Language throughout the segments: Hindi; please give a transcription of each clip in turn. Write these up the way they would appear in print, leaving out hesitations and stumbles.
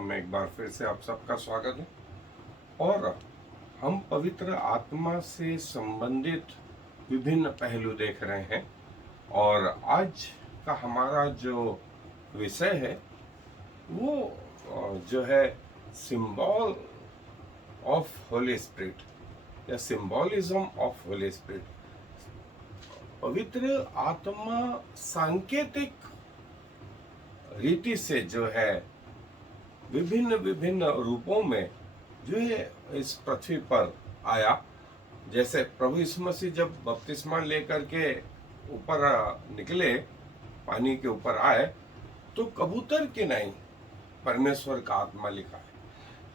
प्रोग्राम में एक बार फिर से आप सबका स्वागत है। और हम पवित्र आत्मा से संबंधित विभिन्न पहलू देख रहे हैं। और आज का हमारा जो विषय है वो जो है सिंबल ऑफ होली स्पिरिट या सिंबॉलिज्म ऑफ होली स्पिरिट। पवित्र आत्मा सांकेतिक रीति से जो है विभिन्न विभिन्न रूपों में जो है इस पृथ्वी पर आया। जैसे प्रभु यीशु मसीह जब बपतिस्मा लेकर के ऊपर निकले, पानी के ऊपर आए, तो कबूतर की नहीं परमेश्वर का आत्मा लिखा है।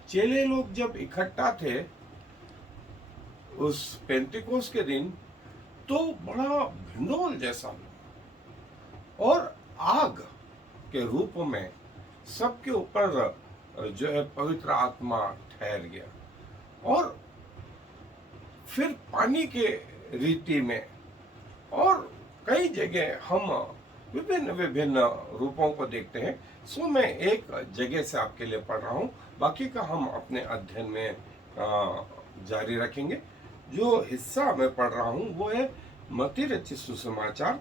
चेले लोग जब इकट्ठा थे उस पेंतिकोस के दिन, तो बड़ा भिंडोल जैसा हुआ और आग के रूप में सबके ऊपर जो है पवित्र आत्मा ठहर गया। और फिर पानी के रीति में और कई जगह हम विभिन्न विभिन्न रूपों को देखते हैं। सो मैं एक जगह से आपके लिए पढ़ रहा हूँ, बाकी का हम अपने अध्ययन में जारी रखेंगे। जो हिस्सा मैं पढ़ रहा हूँ वो है मत्ती रचित सुसमाचार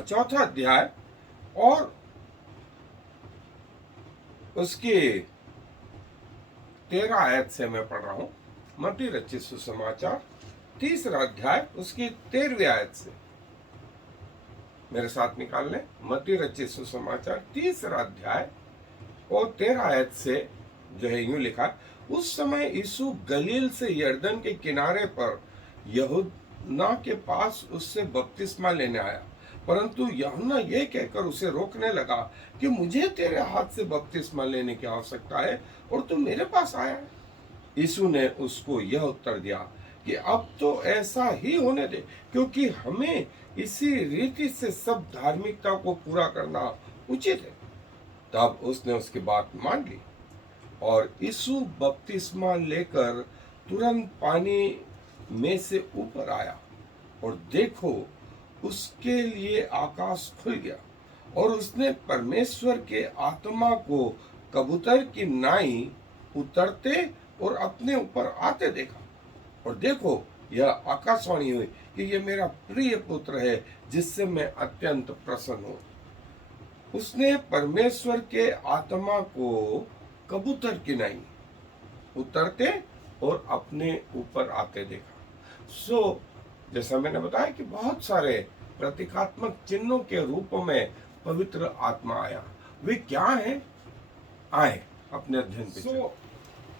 चौथा अध्याय और उसकी 13 आयत से मैं पढ़ रहा हूं। मत्ती रचित सुसमाचार 3 अध्याय उसकी 13वीं आयत से मेरे साथ निकाल लें। मत्ती रचित सुसमाचार 3 अध्याय और 13 आयत से जो है यूं लिखा, उस समय यीशु गलील से यरदन के किनारे पर यूहन्ना के पास उससे बपतिस्मा लेने आया। परंतु यूहन्ना यह कहकर उसे रोकने लगा कि मुझे तेरे हाथ से बपतिस्मा लेने की आवश्यकता है और तू मेरे पास आया है। यीशु ने उसको यह उत्तर दिया कि अब तो ऐसा ही होने दे, क्योंकि हमें इसी रीति से सब धार्मिकता को पूरा करना उचित है। तब उसने उसकी बात मान ली और यीशु बपतिस्मा लेकर तुरंत पानी में से ऊपर आया और देखो उसके लिए आकाश खुल गया और उसने परमेश्वर के आत्मा को कबूतर की नाई उतरते और अपने ऊपर आते देखा। और देखो यह आकाशवाणी हुई कि यह मेरा प्रिय पुत्र है जिससे मैं अत्यंत प्रसन्न हूँ। उसने परमेश्वर के आत्मा को कबूतर की नाई उतरते और अपने ऊपर आते देखा। जैसा मैंने बताया कि बहुत सारे प्रतीकात्मक चिन्हों के रूप में पवित्र आत्मा आया। वे क्या हैं? आए अपने अध्ययन पे।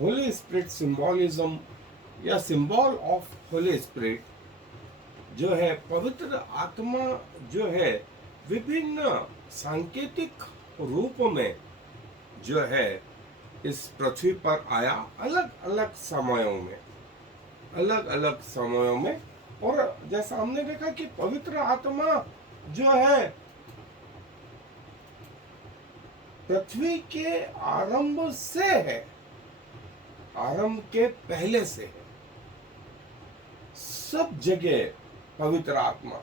होली स्पिरिट सिंबॉलिज्म या सिंबल ऑफ होली स्पिरिट जो है, पवित्र आत्मा जो है विभिन्न सांकेतिक रूप में जो है इस पृथ्वी पर आया, अलग अलग समयों में। और जैसा हमने देखा कि पवित्र आत्मा जो है पृथ्वी के आरंभ से है, आरंभ के पहले से है, सब जगह पवित्र आत्मा।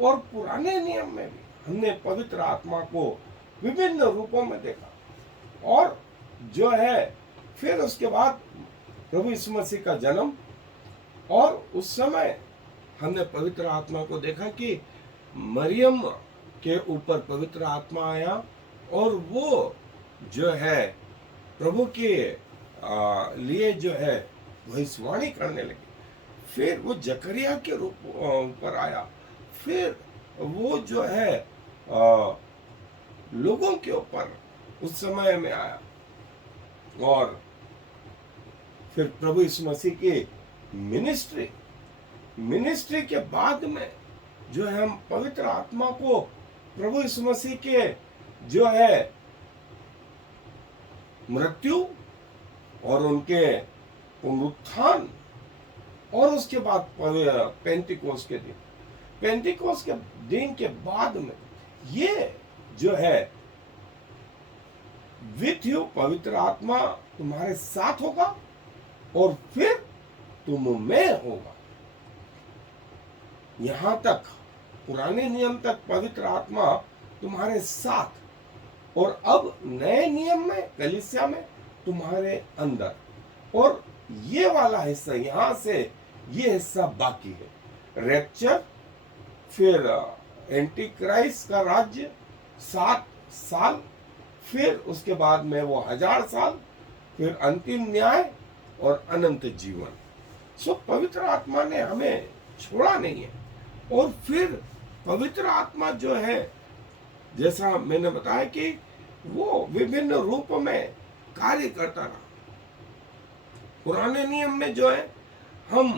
और पुराने नियम में भी हमने पवित्र आत्मा को विभिन्न रूपों में देखा। और जो है फिर उसके बाद प्रभु यीशु मसीह का जन्म, और उस समय हमने पवित्र आत्मा को देखा कि मरियम के ऊपर पवित्र आत्मा आया और वो जो है प्रभु के लिए जो है भविष्यवाणी करने लगी। फिर वो जकरिया के रूप पर आया, फिर वो जो है लोगों के ऊपर उस समय में आया। और फिर प्रभु यीशु मसीह की मिनिस्ट्री के बाद में जो है हम पवित्र आत्मा को प्रभु यीशु मसीह के जो है मृत्यु और उनके पुनरुत्थान और उसके बाद पेंतिकोस के दिन के बाद में ये जो है विथ यू पवित्र आत्मा तुम्हारे साथ होगा और फिर तुम में होगा। यहां तक पुराने नियम तक पवित्र आत्मा तुम्हारे साथ और अब नए नियम में कलीसिया में तुम्हारे अंदर, और ये वाला हिस्सा यहां से ये हिस्सा बाकी है। रैप्चर, फिर एंटी क्राइस्ट का राज्य 7 साल, फिर उसके बाद में वो 1000 साल, फिर अंतिम न्याय और अनंत जीवन। सो पवित्र आत्मा ने हमें छोड़ा नहीं है। और फिर पवित्र आत्मा जो है, जैसा मैंने बताया कि वो विभिन्न रूप में कार्य करता रहा। पुराने नियम में जो है हम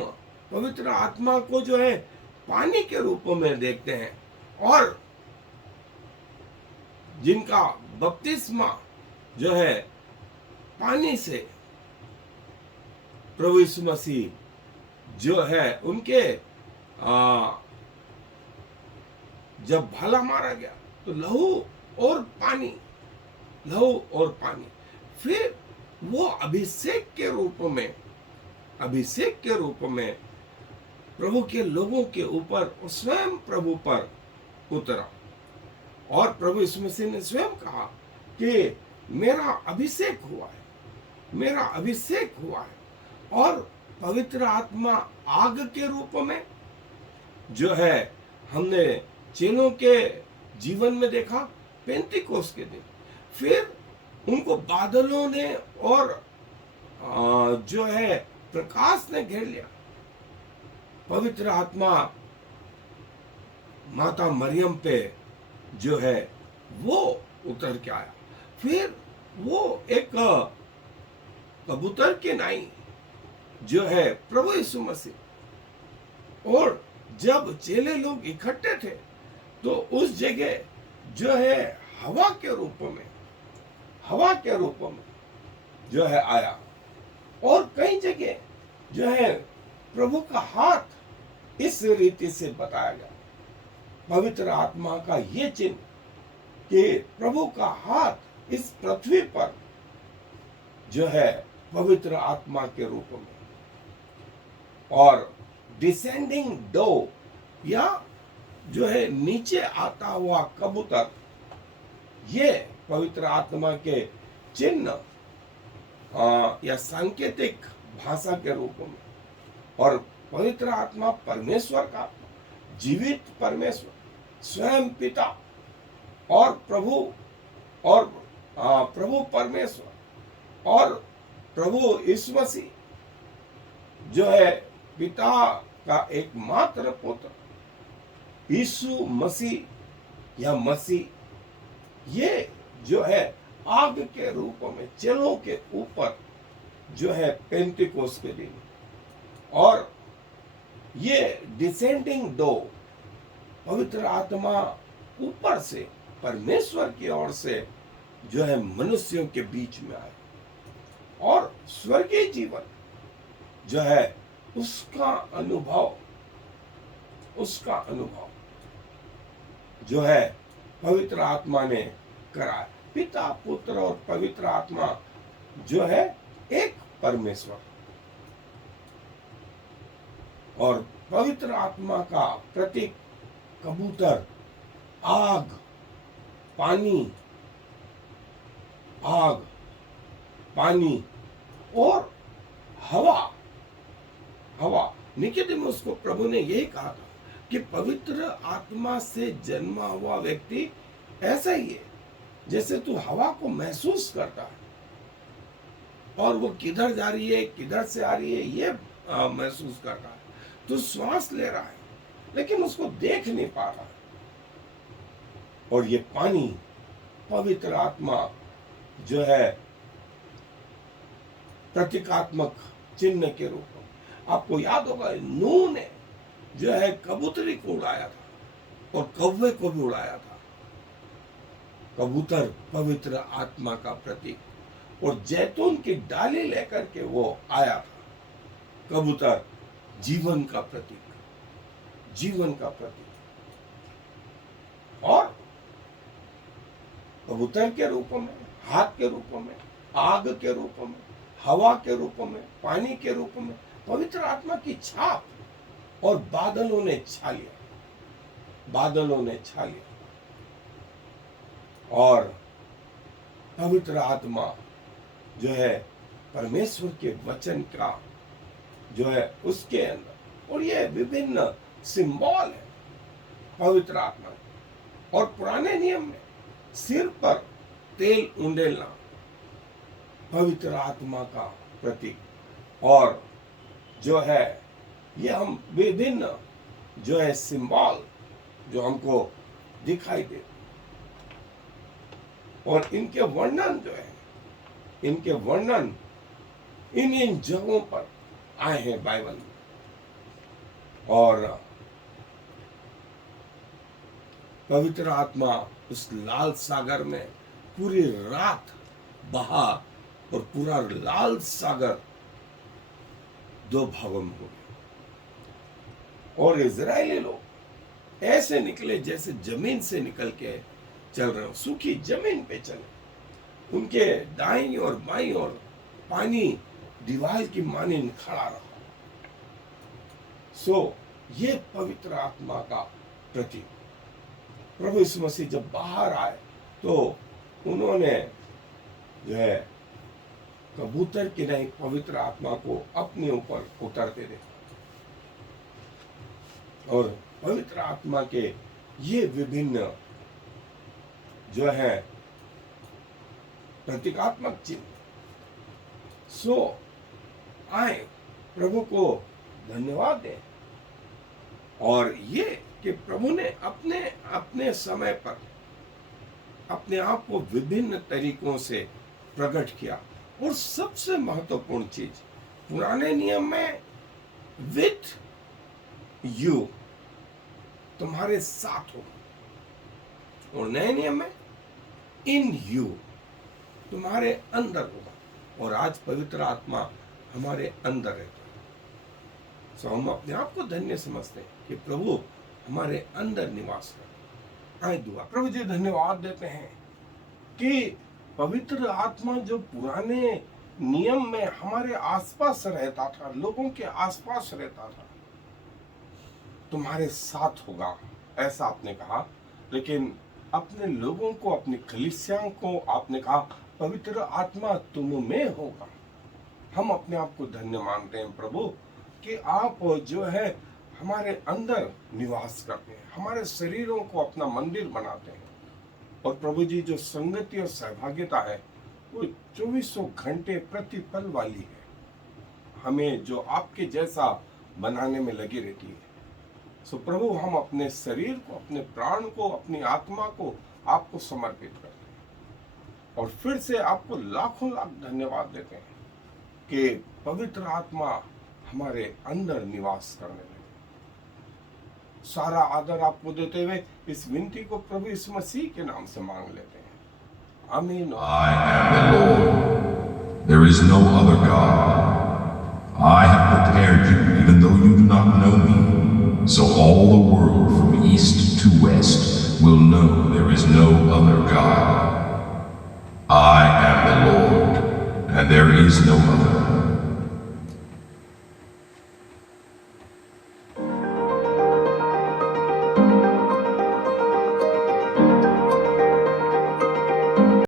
पवित्र आत्मा को जो है पानी के रूप में देखते हैं, और जिनका बपतिस्मा जो है पानी से, प्रभु यीशु मसीह जो है उनके जब भाला मारा गया तो लहू और पानी, लहू और पानी, फिर वो अभिषेक के रूप में प्रभु के लोगों के ऊपर और स्वयं प्रभु पर उतरा। और प्रभु यीशु मसीह ने स्वयं कहा कि मेरा अभिषेक हुआ है, मेरा अभिषेक हुआ है। और पवित्र आत्मा आग के रूप में जो है हमने चेलों के जीवन में देखा पेंतिकोस्त के दिन, फिर उनको बादलों ने और जो है प्रकाश ने घेर लिया। पवित्र आत्मा माता मरियम पे जो है वो उतर के आया। फिर वो एक कबूतर के नाई जो है प्रभु यीशु मसीह, और जब चेले लोग इकट्ठे थे तो उस जगह जो है हवा के रूप में जो है आया। और कई जगह जो है प्रभु का हाथ इस रीति से बताया गया, पवित्र आत्मा का ये चिन्ह कि प्रभु का हाथ इस पृथ्वी पर जो है पवित्र आत्मा के रूप में, और डिसेंडिंग डो या जो है नीचे आता हुआ कबूतर, ये पवित्र आत्मा के चिन्ह या सांकेतिक भाषा के रूप में। और पवित्र आत्मा परमेश्वर का, जीवित परमेश्वर, स्वयं पिता और प्रभु परमेश्वर और प्रभु यीशु मसीह जो है पिता का एकमात्र पुत्र यीशु मसीह या मसीह, ये जो है आग के रूप में चेलों के ऊपर जो है पेंतिकोस्त के दिन, और ये डिसेंडिंग डो पवित्र आत्मा ऊपर से परमेश्वर की ओर से जो है मनुष्यों के बीच में आए, और स्वर्गीय जीवन जो है उसका अनुभव जो है पवित्र आत्मा ने कराया। पिता, पुत्र और पवित्र आत्मा जो है एक परमेश्वर। और पवित्र आत्मा का प्रतीक कबूतर, आग, पानी और हवा। निकोदेमुस को प्रभु ने यही कहा था कि पवित्र आत्मा से जन्मा हुआ व्यक्ति ऐसा ही है जैसे तू हवा को महसूस करता है, और वो किधर जा रही है, किधर से आ रही है, ये महसूस करता है। तू श्वास ले रहा है लेकिन उसको देख नहीं पा रहा है। और ये पानी पवित्र आत्मा जो है प्रतीकात्मक चिन्ह के रूप में। आपको याद होगा नूह ने जो है कबूतरी को उड़ाया था और कौवे को भी उड़ाया था। कबूतर पवित्र आत्मा का प्रतीक, और जैतून की डाली लेकर के वो आया था। कबूतर जीवन का प्रतीक, और कबूतर के रूप में, हाथ के रूप में, आग के रूप में, हवा के रूप में, पानी के रूप में पवित्र आत्मा की छाप, और बादलों ने छा लिया। और पवित्र आत्मा जो है परमेश्वर के वचन का जो है उसके अंदर, और ये विभिन्न सिंबल है पवित्र आत्मा। और पुराने नियम में सिर पर तेल उंडेलना पवित्र आत्मा का प्रतीक, और जो है ये हम विभिन्न जो है सिंबल जो हमको दिखाई दे, और इनके वर्णन जो है, इनके वर्णन इन जगहों पर आए हैं बाइबल में। और पवित्र आत्मा उस लाल सागर में पूरी रात बहा, और पूरा लाल सागर दो भागों में हो गया, और इजरायली लोग ऐसे निकले जैसे जमीन से निकल के चल रहे हो, सूखी जमीन पे चले। उनके दाईं और बाईं और पानी दीवार की मानिंद खड़ा रहा। ये पवित्र आत्मा का प्रतीक। प्रभु यीशु मसीह जब बाहर आए तो उन्होंने जो है कबूतर की नहीं पवित्र आत्मा को अपने ऊपर उतरते देखा, और पवित्र आत्मा के ये विभिन्न जो है प्रतीकात्मक चिन्ह। आए प्रभु को धन्यवाद दें, और ये कि प्रभु ने अपने अपने समय पर अपने आप को विभिन्न तरीकों से प्रकट किया। और सबसे महत्वपूर्ण चीज पुराने नियम में विथ यू, तुम्हारे साथ हो, और नए नियम में इन यू, तुम्हारे अंदर होगा। और आज पवित्र आत्मा हमारे अंदर रहता है। हम अपने आप को धन्य समझते हैं कि प्रभु हमारे अंदर निवास कर। आए दुआ। प्रभु जी धन्यवाद देते हैं कि पवित्र आत्मा जो पुराने नियम में हमारे आसपास रहता था, लोगों के आसपास रहता था, तुम्हारे साथ होगा ऐसा आपने कहा। लेकिन अपने लोगों को, अपनी कलीसियाओं को आपने कहा पवित्र आत्मा तुम में होगा। हम अपने आप को धन्य मानते हैं प्रभु कि आप जो है हमारे अंदर निवास करते हैं, हमारे शरीरों को अपना मंदिर बनाते हैं। और प्रभु जी जो संगति और सहभागिता है वो 2400 घंटे प्रति पल वाली है, हमें जो आपके जैसा बनाने में लगी रहती है। प्रभु हम अपने शरीर को, अपने प्राण को, अपनी आत्मा को आपको समर्पित करते हैं, और फिर से आपको लाखों लाख धन्यवाद देते हैं कि पवित्र आत्मा हमारे अंदर निवास करने लगे। सारा आदर आपको देते हुए इस विनती को प्रभु यीशु मसीह के नाम से मांग लेते हैं। आमीन। I am the Lord. There is no other God. I have prepared you, even though you do not know me, so all the world from east to west will know there is no other God. I am the Lord, and there is no other.